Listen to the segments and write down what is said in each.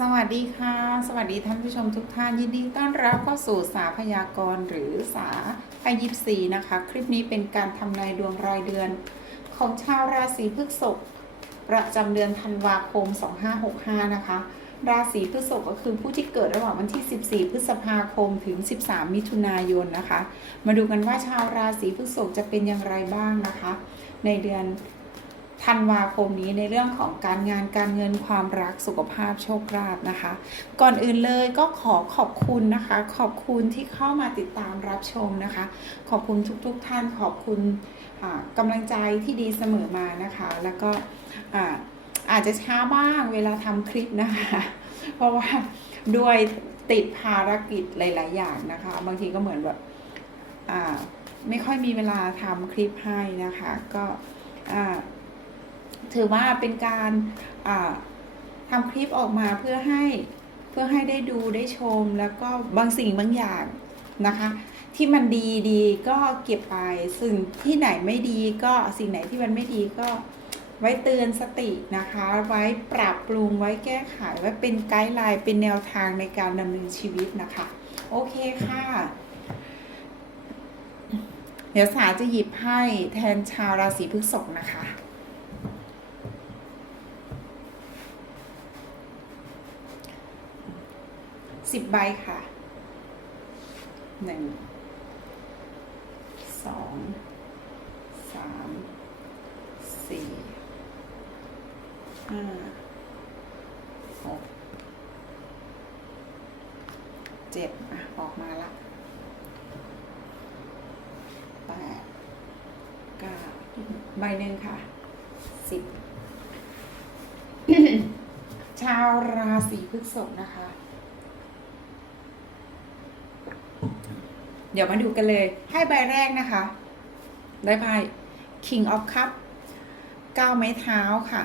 สวัสดีค่ะ สวัสดีท่านผู้ชมทุกท่านยินดีต้อนรับเข้าสู่สาพยากรณ์หรือสาพยิบสีนะคะ คลิปนี้เป็นการทำนายดวงรายเดือน ของชาวราศีพฤษภประจำเดือนธันวาคม 2565 นะคะ ราศีพฤษภก็คือผู้ที่เกิดระหว่างวันที่ 14 พฤษภาคมถึง 13 มิถุนายนนะคะ มาดูกันว่าชาวราศีพฤษภจะเป็นอย่างไรบ้างนะคะ ในเดือน ธันวาคมนี้ในเรื่องของการงานการเงินความรักสุขภาพโชคลาภนะคะ ก่อนอื่นเลยก็ขอขอบคุณนะคะ ขอบคุณที่เข้ามาติดตามรับชมนะคะ ขอบคุณทุกๆทท่านขอบคุณกำลังใจที่ดีเสมอมานะคะ แล้วก็อาอาจจะช้าบ้างเวลาทำคลิปนะคะ เพราะว่าด้วยติดภารกิจหลาย ๆ อย่างนะคะ บางทีก็เหมือนแบบไม่ค่อยมีเวลาทำคลิปให้นะคะ ก็ ถือว่าเป็นการอ่าทำคลิปออกมาเพื่อให้เพื่อให้ได้ดูได้ชมแล้วก็บางสิ่งบางอย่างนะคะ ที่มันดีดีก็เก็บไปซึ่งที่ไหนไม่ดีก็สิ่งไหนที่มันไม่ดีก็ไว้เตือนสตินะคะ ไว้ปรับปรุงไว้แก้ไขไว้เป็นไกด์ไลน์เป็นแนวทางในการดำเนินชีวิตนะคะ โอเคค่ะ เดี๋ยวสาจะหยิบให้แทนชาวราศีพฤษภนะคะ สิบใบค่ะหนึ่งสองสามสี่ห้าหกเจ็ดอะ ออกมาละแปดเก้าใบหนึ่งค่ะสิบชาวราศีพฤษภนะคะ เดี๋ยวมาดูกันเลยไพ่ใบแรกนะคะ ได้ไพ่ King of Cup เก้าไม้เท้าค่ะ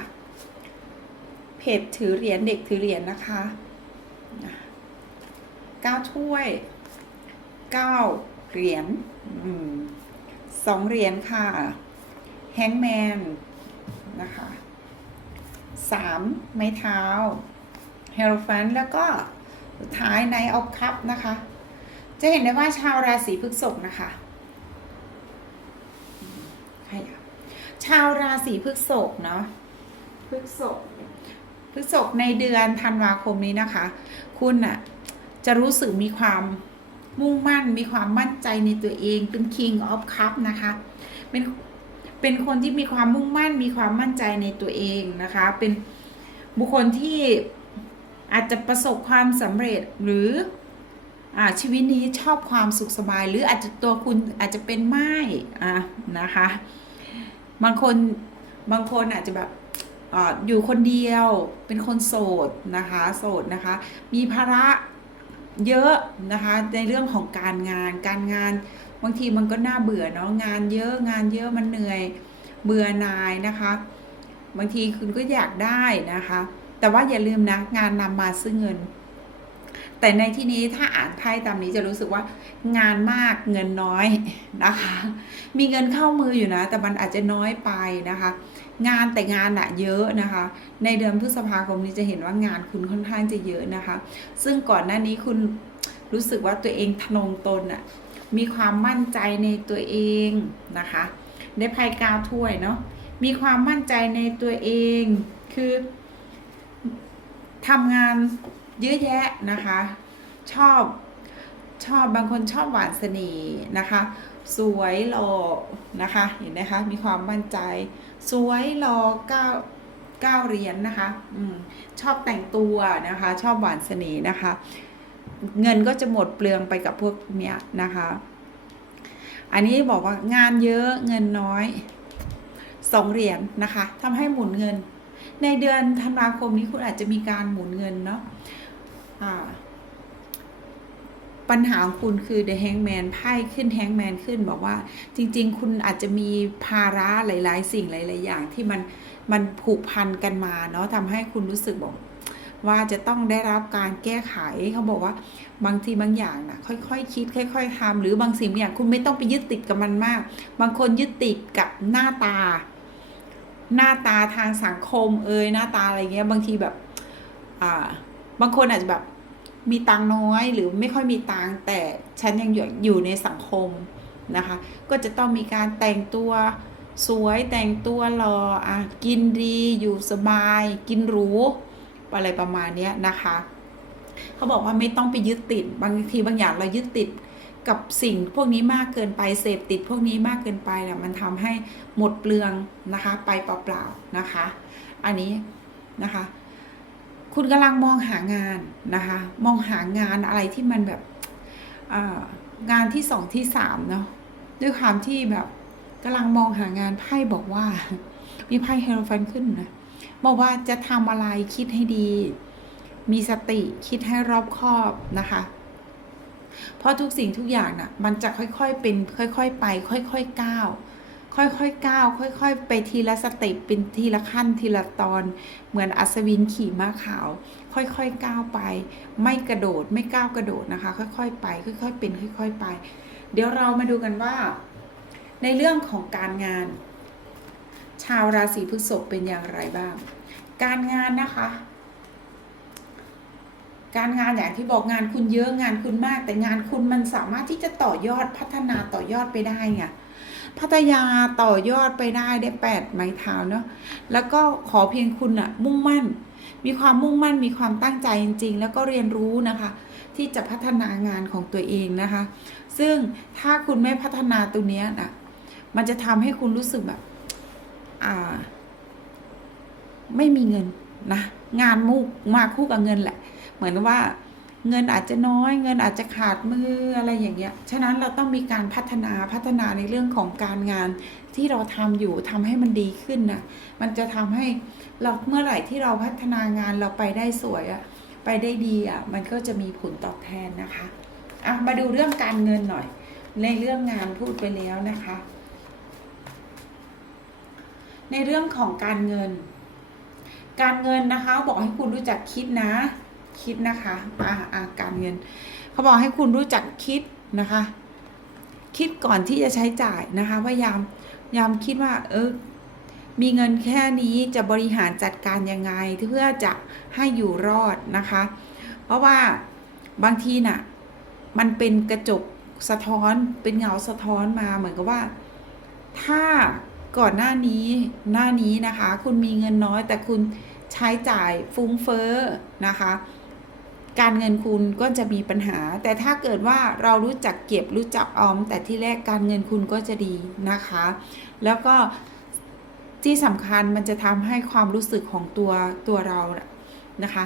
เพจถือเหรียญเด็กถือเหรียญนะคะเก้าถ้วยเก้าเหรียญสองเหรียญค่ะ แฮงแมนนะคะสามไม้เท้าเฮโรฟันแล้วก็สุดท้ายไนออฟคัพนะคะ จะเห็นได้ว่าชาวราศีพฤษภนะคะใครอะชาวราศีพฤษภเนาะพฤษภพฤษภในเดือนธันวาคมนี้นะคะ คุณอะจะรู้สึกมีความมุ่งมั่นมีความมั่นใจในตัวเองเป็น King of Cup นะคะ เป็นเป็นคนที่มีความมุ่งมั่นมีความมั่นใจในตัวเองนะคะ เป็นบุคคลที่อาจจะประสบความสำเร็จหรืออ่า ชีวิตนี้ชอบความสุขสบาย หรืออาจจะตัวคุณอาจจะเป็นไม้อะนะคะ บางคนบางคนอาจจะแบบออยู่คนเดียวเป็นคนโสดนะคะ โสดนะคะ มีภาระเยอะนะคะในเรื่องของการงานการงานบางทีมันก็น่าเบื่อเนาะงานเยอะงานเยอะมันเหนื่อยเบื่อนายนะคะ บางทีคุณก็อยากได้นะคะ แต่ว่าอย่าลืมนะงานนำมาซึ่งเงิน แต่ในที่นี้ถ้าอ่านไพ่ตามนี้จะรู้สึกว่างานมากเงินน้อยนะคะ มีเงินเข้ามืออยู่นะ แต่มันอาจจะน้อยไปนะคะ งานแต่งานอะเยอะนะคะ ในเดือนพฤษภาคมนี้จะเห็นว่างานคุณค่อนข้างจะเยอะนะคะ ซึ่งก่อนหน้านี้คุณรู้สึกว่าตัวเองทะนงตนอะมีความมั่นใจในตัวเองนะคะ ได้ไพ่กาวถ้วยเนาะมีความมั่นใจในตัวเองคือทำงาน เยอะแยะนะคะ ชอบชอบบางคนชอบหวานเสน่ห์นะคะ สวยหล่อนะคะเห็นไหมคะมีความมั่นใจ สวยหล่อเก้าเก้าเหรียญนนะคะอืมชอบแต่งตัวนะคะ ชอบหวานเสน่ห์นะคะ เงินก็จะหมดเปลืองไปกับพวกเนี้ยนะคะ อันนี้บอกว่างานเยอะเงินน้อยสองเหรียญนนะคะทำให้หมุนเงิน ในเดือนธันวาคมนี้คุณอาจจะมีการหมุนเงินเนาะ ปัญหาของคุณคือ The Hangman ไพ่ขึ้น Hangman ขึ้นบอกว่า จริง ๆ คุณอาจจะมีภาระหลาย ๆ สิ่งหลาย ๆ อย่างที่มันมันผูกพันกันมาเนาะทำให้คุณรู้สึกบอกว่าจะต้องได้รับการแก้ไขเขาบอกว่าบางทีบางอย่างนะค่อยๆคคิด ค่อย ๆทำหรือบางสิ่งบางอย่างคุณไม่ต้องไปยึดติดกับมันมาก บางคนยึดติดกับหน้าตา หน้าตาทางสังคมเอ่ยหน้าตาอะไรเงี้ยบางทีแบบอ่า บางคนอาจจะแบบมีตังน้อยหรือไม่ค่อยมีตังแต่ฉันยังอยู่อยู่ในสังคมนะคะ ก็จะต้องมีการแต่งตัวสวยแต่งตัวหล่ออะกินดีอยู่สบาย กินหรูอะไรประมาณนี้นะคะ เขาบอกว่าไม่ต้องไปยึดติด บางทีบางอย่างเรายึดติดกับสิ่งพวกนี้มากเกินไปเสพติดพวกนี้มากเกินไปเนี่ยมันทำให้หมดเปลืองนะคะ ไปเปล่าๆนะคะ อันนี้นะคะ คุณกำลังมองหางานนะคะ มองหางานอะไรที่มันแบบงานที่สองที่สามเนาะด้วยความที่แบบกำลังมองหางานไพ่บอกว่า มีไพ่เฮโรฟันขึ้นนะบอกว่าจะทำอะไรคิดให้ดี มีสติคิดให้รอบคอบนะคะ เพราะทุกสิ่งทุกอย่างน่ะ มันจะค่อยๆเป็น ค่อย ๆ ไป ค่อย ๆ ก้าว ค่อยๆก้าวค่อย ๆ ไปทีละสเต็ปเป็นทีละขั้นทีละตอน เหมือนอัศวินขี่ม้าขาว ค่อยๆก้าวไป ไม่กระโดดไม่ก้าวกระโดดนะคะ ค่อยๆไป ค่อย ๆ เป็นค่อย ๆไป เดี๋ยวเรามาดูกันว่า ในเรื่องของการงาน ชาวราศีพฤษภเป็นอย่างไรบ้าง การงานนะคะการงานอย่างที่บอกงานคุณเยอะงานคุณมาก แต่งานคุณมันสามารถที่จะต่อยอดพัฒนาต่อยอดไปได้ไง พัฒนาต่อยอดไปได้ได้แปดไม้เท้าเนาะแล้วก็ขอเพียงคุณอะมุ่งมั่น มีความมุ่งมั่นมีความตั้งใจจริง ๆ แล้วก็เรียนรู้นะคะ ที่จะพัฒนางานของตัวเองนะคะ ซึ่งถ้าคุณไม่พัฒนาตรงเนี้ยนะมันจะทำให้คุณรู้สึกแบบอ่า ไม่มีเงินนะงานมุกมาคู่กับเงินแหละ เหมือนว่า เงินอาจจะน้อย เงินอาจจะขาดมืออะไรอย่างเงี้ย ฉะนั้นเราต้องมีการพัฒนาพัฒนาในเรื่องของการงานที่เราทำอยู่ทำให้มันดีขึ้นนะมันจะทำให้เราเมื่อไหร่ที่เราพัฒนางานเราไปได้สวยอะไปได้ดีอะมันก็จะมีผลตอบแทนนะคะอะมาดูเรื่องการเงินหน่อย ในเรื่องงานพูดไปแล้วนะคะ ในเรื่องของการเงิน การเงินนะคะ บอกให้คุณรู้จักคิดนะ คิดนะคะอ่าอาการเงินเขาบอกให้คุณรู้จักคิดนะคะ คิดก่อนที่จะใช้จ่ายนะคะพยายามพยายามคิดว่า เออมีเงินแค่นี้จะบริหารจัดการยังไงเพื่อจะให้อยู่รอดนะคะ เพราะว่าบางทีน่ะมันเป็นกระจกสะท้อนเป็นเงาสะท้อนมาเหมือนกับว่า ถ้าก่อนหน้านี้หน้านี้นะคะ คุณมีเงินน้อยแต่คุณใช้จ่ายฟุ้งเฟ้อนะคะ การเงินคุณก็จะมีปัญหา แต่ถ้าเกิดว่าเรารู้จักเก็บรู้จักออม แต่ที่แรกการเงินคุณก็จะดีนะคะ แล้วก็ที่สำคัญมันจะทำให้ความรู้สึกของตัวตัวเรานะคะ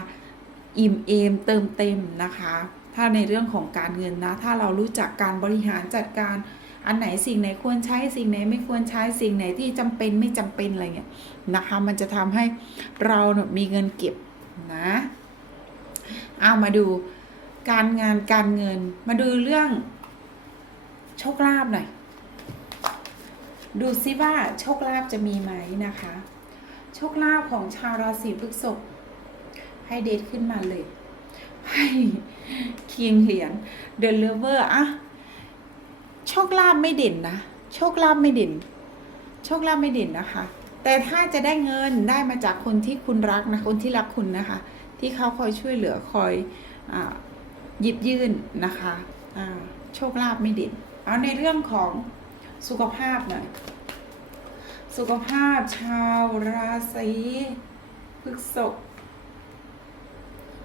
อิ่มเอมเติมเต็มนะคะ ถ้าในเรื่องของการเงินนะ ถ้าเรารู้จักการบริหารจัดการอันไหนสิ่งไหนควรใช้สิ่งไหนไม่ควรใช้สิ่งไหนที่จำเป็นไม่จำเป็นอะไรเงี้ยนะคะ มันจะทำให้เราเนี่ยมีเงินเก็บนะ เอามาดูการงานการเงิน มาดูเรื่อง โชคลาภหน่อย ดูซิว่าโชคลาภจะมีไหมนะคะ โชคลาภของชาวราศีพฤษภให้เดทขึ้นมาเลยให้คิงเหรียญเด e เลเวอร์อะโชคลาภไม่เด่นนะโชคลาภไม่เด่น โชคลาภไม่เด่นนะคะ แต่ถ้าจะได้เงินได้มาจากคนที่คุณรักนะคนที่รักคุณนะคะ ที่เขาคอยช่วยเหลือคอยอหยิบยื่นนะคะโชคลาภไม่เด่นเอาในเรื่องของสุขภาพหน่อยสุขภาพชาวราศีพฤษภ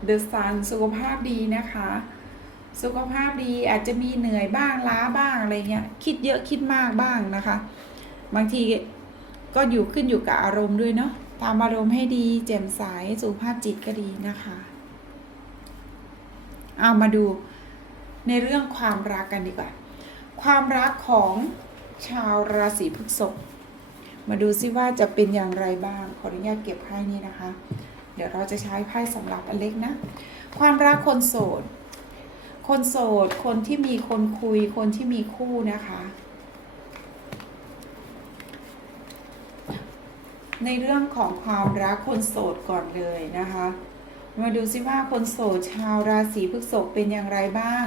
เดอะซันสุขภาพดีนะคะ สุขภาพดีอาจจะมีเหนื่อยบ้างล้าบ้างอะไรเงี้ยคิดเยอะคิดมากบ้างนะคะ บางทีก็อยู่ขึ้นอยู่กับอารมณ์ด้วยเนาะ ตามอารมณ์ให้ดีแจ่มใสสุขภาพจิตก็ดีนะคะ เอามาดูในเรื่องความรักกันดีกว่า ความรักของชาวราศีพฤษภมาดูซิว่าจะเป็นอย่างไรบ้าง ขออนุญาตเก็บไพ่นี้นะคะ เดี๋ยวเราจะใช้ไพ่สำหรับอันเล็กนะ ความรักคนโสด คนโสด คนที่มีคนคุย คนที่มีคู่นะคะ ในเรื่องของความรักคนโสดก่อนเลยนะคะ มาดูซิว่าคนโสดชาวราศีพฤษภเป็นอย่างไรบ้าง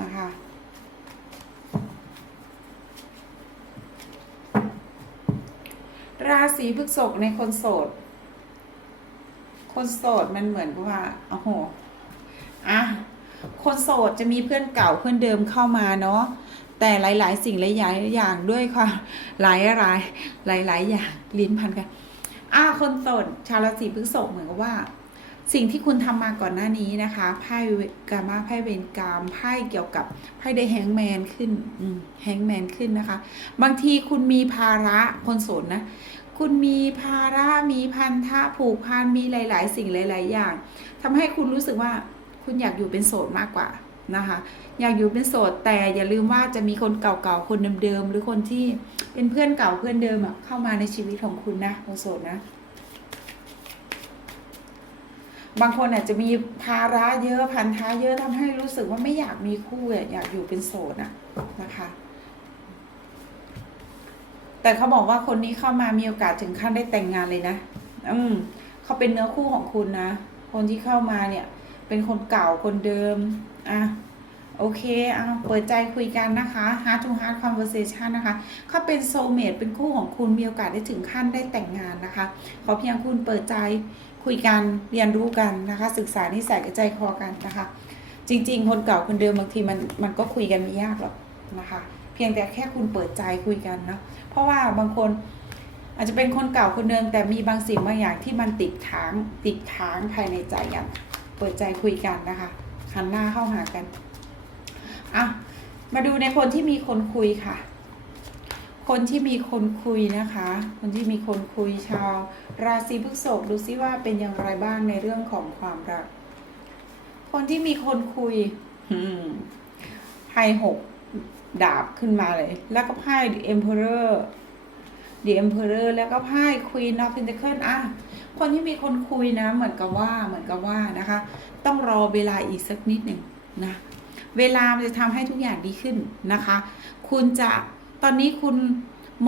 นะคะราศีพฤษภในคนโสด คนโสดมันเหมือนกับว่าโอ้โห อะ คนโสดจะมีเพื่อนเก่าเพื่อนเดิมเข้ามาเนาะ แต่หลาย ๆ สิ่งหลายๆอย่างด้วยค่ะหลายหลายหลายหลายๆอย่างลิ้นพันกันอะคนโสดชาวราศีพฤษภเหมือนกับว่า สิ่งที่คุณทำมาก่อนหน้านี้นะคะไพ่กามาไพ่เวนกรรมไพ่เกี่ยวกับไพ่ได้แฮงแมนขึ้นแฮงแมนขึ้นนะคะ บางทีคุณมีภาระคนโสดนะคุณมีภาระมีพันธะผูกพันมีหลาย ๆ สิ่งหลาย ๆ อย่างทำให้คุณรู้สึกว่าคุณอยากอยู่เป็นโสดมากกว่า นะคะ อยากอยู่เป็นโสดแต่อย่าลืมว่าจะมีคนเก่าๆคนเดิมๆหรือคนที่เป็นเพื่อนเก่าเพื่อนเดิมอะเข้ามาในชีวิตของคุณนะคนโสดนะ บางคนอาจจะมีภาระเยอะพันธะเยอะทำให้รู้สึกว่าไม่อยากมีคู่อะอยากอยู่เป็นโสดอะนะคะแต่เขาบอกว่าคนนี้เข้ามามีโอกาสถึงขั้นได้แต่งงานเลยนะ อืม เขาเป็นเนื้อคู่ของคุณนะ คนที่เข้ามาเนี่ย เป็นคนเก่าคนเดิม อะโอเคเอาเปิดใจคุยกันนะคะ heart to heart conversation นะคะเขาเป็นโซเมตเป็นคู่ของคุณมีโอกาสได้ถึงขั้นได้แต่งงานนะคะ ขอเพียงคุณเปิดใจคุยกันเรียนรู้กันนะคะ ศึกษานิสัยใจคอกันนะคะ จริง ๆ คนเก่าคนเดิมบางทีมันมันก็คุยกันไม่ยากหรอกนะคะ เพียงแต่แค่คุณเปิดใจคุยกันเนาะเพราะว่าบางคนอาจจะเป็นคนเก่าคนเดิมแต่มีบางสิ่งบางอย่างที่มันติดค้างติดค้างภายในใจกันเปิดใจคุยกันนะคะ หันหน้าเข้าหากันอะมาดูในคนที่มีคนคุยค่ะ คนที่มีคนคุยนะคะ คนที่มีคนคุยชาว ราศีพฤษภดูซิว่าเป็นอย่างไรบ้างในเรื่องของความรัก คนที่มีคนคุยไพ่หกดาบขึ้นมาเลย แล้วก็ไพ่ The Emperor The Emperor แล้วก็ไพ่ Queen of Pentacles อะคนที่มีคนคุยนะ เหมือนกับว่าเหมือนกับว่านะคะ ต้องรอเวลาอีกสักนิดหนึ่งนะ เวลาจะทำให้ทุกอย่างดีขึ้นนะคะ คุณจะตอนนี้คุณ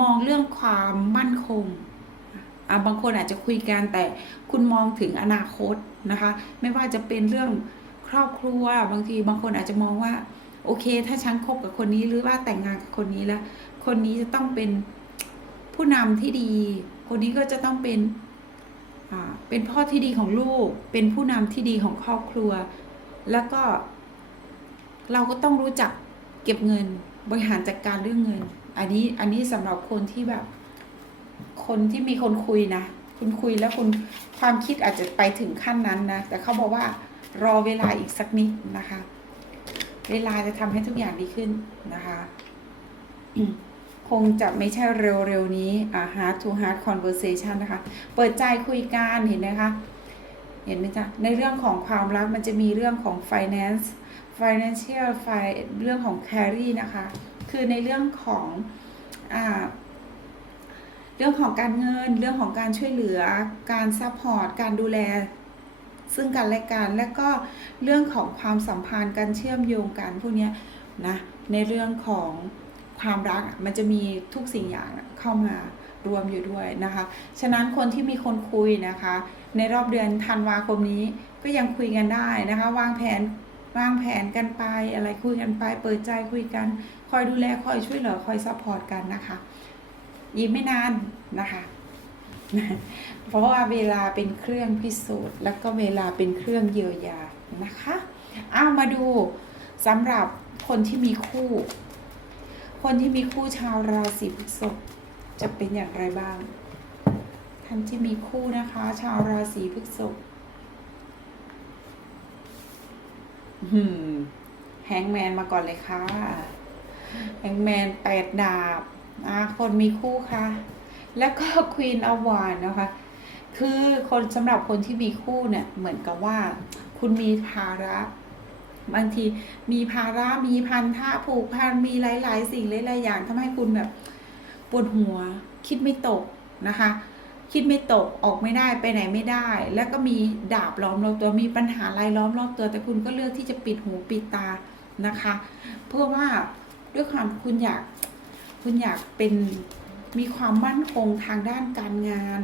มองเรื่องความมั่นคงบางคนอาจจะคุยกันแต่คุณมองถึงอนาคตนะคะ ไม่ว่าจะเป็นเรื่องครอบครัวบางทีบางคนอาจจะมองว่า โอเค ถ้าฉันคบกับคนนี้หรือว่าแต่งงานกับคนนี้แล้ว คนนี้จะต้องเป็นผู้นำที่ดี คนนี้ก็จะต้องเป็น เป็นพ่อที่ดีของลูก เป็นผู้นำที่ดีของครอบครัว แล้วก็ เราก็ต้องรู้จักเก็บเงินบริหารจัดการเรื่องเงิน อันนี้อันนี้สำหรับคนที่แบบ คนที่มีคนคุยนะคุณคุยแล้วคุณความคิดอาจจะไปถึงขั้นนั้นนะ แต่เขาบอกว่ารอเวลาอีกสักนิดนะคะ เวลาจะทำให้ทุกอย่างดีขึ้นนะคะ คงจะไม่ใช่เร็วๆนี้อ่า heart to heart conversation นะคะ เปิดใจคุยกันเห็นไหมคะเห็นไหมจ๊ะในเรื่องของความรักมันจะมีเรื่องของ finance financial fi เรื่องของ carry นะคะ คือในเรื่องของอ่าเรื่องของการเงิน เรื่องของการช่วยเหลือ การซัพพอร์ต การดูแล ซึ่งกันและกัน และก็เรื่องของความสัมพันธ์ การเชื่อมโยงกันพวกนี้นะ ในเรื่องของ ความรักมันจะมีทุกสิ่งอย่างเข้ามารวมอยู่ด้วยนะคะ ฉะนั้นคนที่มีคนคุยนะคะ ในรอบเดือนธันวาคมนี้ก็ยังคุยกันได้นะคะ วางแผนวางแผนกันไปอะไรคุยกันไป เปิดใจคุยกัน คอยดูแลคอยช่วยเหลือคอยซัพพอร์ตกันนะคะอีกไม่นานนะคะ เพราะว่าเวลาเป็นเครื่องพิสูจน์ แล้วก็เวลาเป็นเครื่องเยียวยานะคะ เอามาดูสำหรับคนที่มีคู่ คนที่มีคู่ชาวราศีพฤษภจะเป็นอย่างไรบ้าง ท่านที่มีคู่นะคะ ชาวราศีพฤษภหืมแฮงแมนมาก่อนเลยค่ะ แฮงแมนแปดดาบอะคนมีคู่ค่ะ แล้วก็ควีนอวานนะคะ คือคนสำหรับคนที่มีคู่เนี่ย เหมือนกับว่า คุณมีภาระ บางทีมีภาระมีพันธะผูกพันมีหลาย ๆ สิ่งหลายๆอย่างทำให้คุณแบบปวดหัว คิดไม่ตกนะคะ คิดไม่ตกออกไม่ได้ไปไหนไม่ได้ แล้วก็มีดาบล้อมรอบตัวมีปัญหาอะไรล้อมรอบตัว แต่คุณก็เลือกที่จะปิดหูปิดตานะคะ เพื่อว่าด้วยความคุณอยากคุณอยากเป็นมีความมั่นคงทางด้านการงาน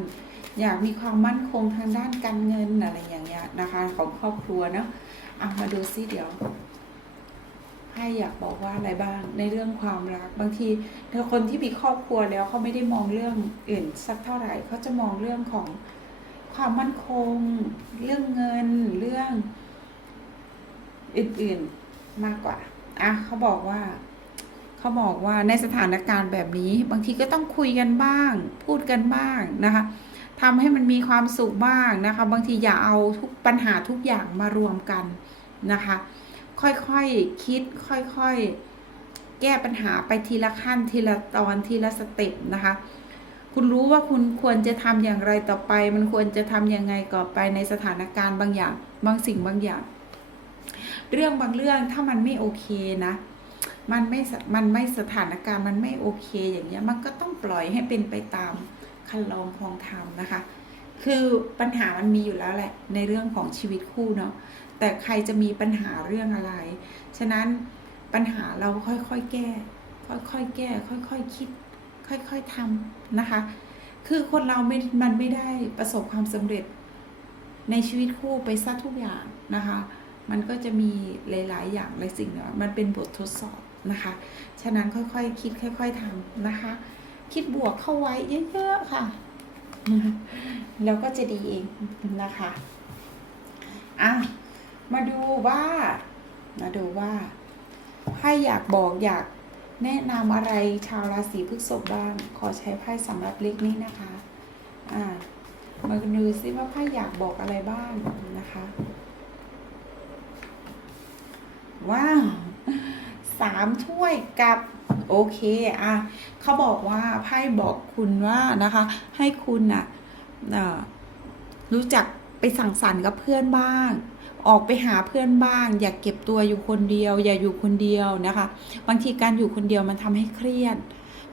อยากมีความมั่นคงทางด้านการเงินอะไรอย่างเงี้ยนะคะ ของครอบครัวเนาะ อมาดูซิเดี๋ยว ให้อยากบอกว่าอะไรบ้างในเรื่องความรัก บางทีเธอคนที่มีครอบครัวแล้วเขาไม่ได้มองเรื่องอื่นสักเท่าไหร่เขาจะมองเรื่องของความมั่นคง เรื่องเงินเรื่องอื่นๆมากกว่าอะเขาบอกว่าเขาบอกว่าในสถานการณ์แบบนี้ บางทีก็ต้องคุยกันบ้าง พูดกันบ้างนะคะทำให้มันมีความสุขบ้างนะคะ บางทีอย่าเอาทุกปัญหาทุกอย่างมารวมกัน นะคะ ค่อยๆคคิดค่อยๆ แก้ปัญหาไปทีละขั้นทีละตอนทีละสเต็ปนะคะ คุณรู้ว่าคุณควรจะทำอย่างไรต่อไป มันควรจะทำยังไงต่อไปในสถานการณ์บางอย่าง บางสิ่งบางอย่าง เรื่องบางเรื่องถ้ามันไม่โอเคนะมันไม่สมันไม่สถานการณ์มันไม่โอเคอย่างเงี้ย มันก็ต้องปล่อยให้เป็นไปตามคันลองคลองธรรมนะคะ คือปัญหามันมีอยู่แล้วแหละในเรื่องของชีวิตคู่เนาะ แต่ใครจะมีปัญหาเรื่องอะไร ฉะนั้นปัญหาเราค่อยๆแก้ ค่อยๆแก้ ค่อยๆคิด ค่อยๆทำนะคะ คือคนเราไม่ มันไม่ได้ประสบความสำเร็จในชีวิตคู่ไปซะทุกอย่างนะคะ มันก็จะมีหลาย ๆ อย่างหลายสิ่งเนี่ยมันเป็นบททดสอบนะคะ ฉะนั้นค่อยๆคคิด ค่อย ๆทำนะคะ คิดบวกเข้าไว้เยอะๆค่ะ แล้วก็จะดีเองนะคะ อะ มาดูว่ามาดูว่าไพ่อยากบอกอยากแนะนำอะไรชาวราศีพฤษภบ้าง ขอใช้ไพ่สำหรับเล็กนี้นะคะ อ่า มาดูซิว่าไพ่อยากบอกอะไรบ้างนะคะ ว้าวสามถ้วยกับโอเค อะเขาบอกว่าไพ่บอกคุณว่านะคะ ให้คุณน่ะอะรู้จักไปสั่งสรรค์กับเพื่อนบ้าง ออกไปหาเพื่อนบ้าง อย่าเก็บตัวอยู่คนเดียว อย่าอยู่คนเดียวนะคะ บางทีการอยู่คนเดียวมันทำให้เครียด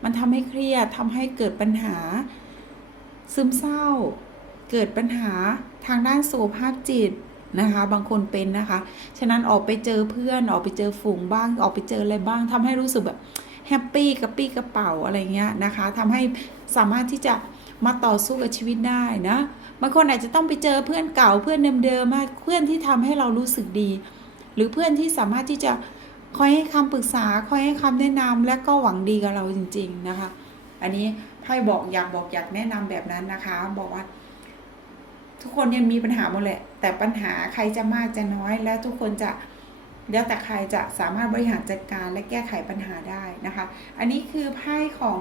มันทำให้เครียดทำให้เกิดปัญหา ซึมเศร้า เกิดปัญหาทางด้านสุขภาพจิตนะคะ บางคนเป็นนะคะ ฉะนั้นออกไปเจอเพื่อน ออกไปเจอฝูงบ้าง ออกไปเจออะไรบ้างทำให้รู้สึกแบบแฮปปี้กระปี้กระเป๋าอะไรเงี้ยนะคะทำให้สามารถที่จะมาต่อสู้กับชีวิตได้นะ บางคนอาจจะต้องไปเจอเพื่อนเก่าเพื่อนเดิมๆมาเพื่อนที่ทำให้เรารู้สึกดี หรือเพื่อนที่สามารถที่จะคอยให้คำปรึกษาคอยให้คำแนะนำและก็หวังดีกับเราจริง ๆนะคะ อันนี้ไพ่บอกอยากบอกอยากแนะนำแบบนั้นนะคะ บอกว่า ทุกคนยังมีปัญหาหมดแหละ แต่ปัญหาใครจะมากจะน้อย และทุกคนจะแล้วแต่ใครจะสามารถบริหารจัดการและแก้ไขปัญหาได้นะคะ อันนี้คือไพ่ของ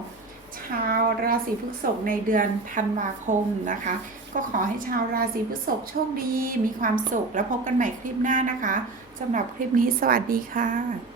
ชาวราศีพฤษภในเดือนธันวาคมนะคะ ก็ขอให้ชาวราศีพฤษภโชคดี มีความสุข แล้วพบกันใหม่คลิปหน้านะคะสำหรับคลิปนี้สวัสดีค่ะ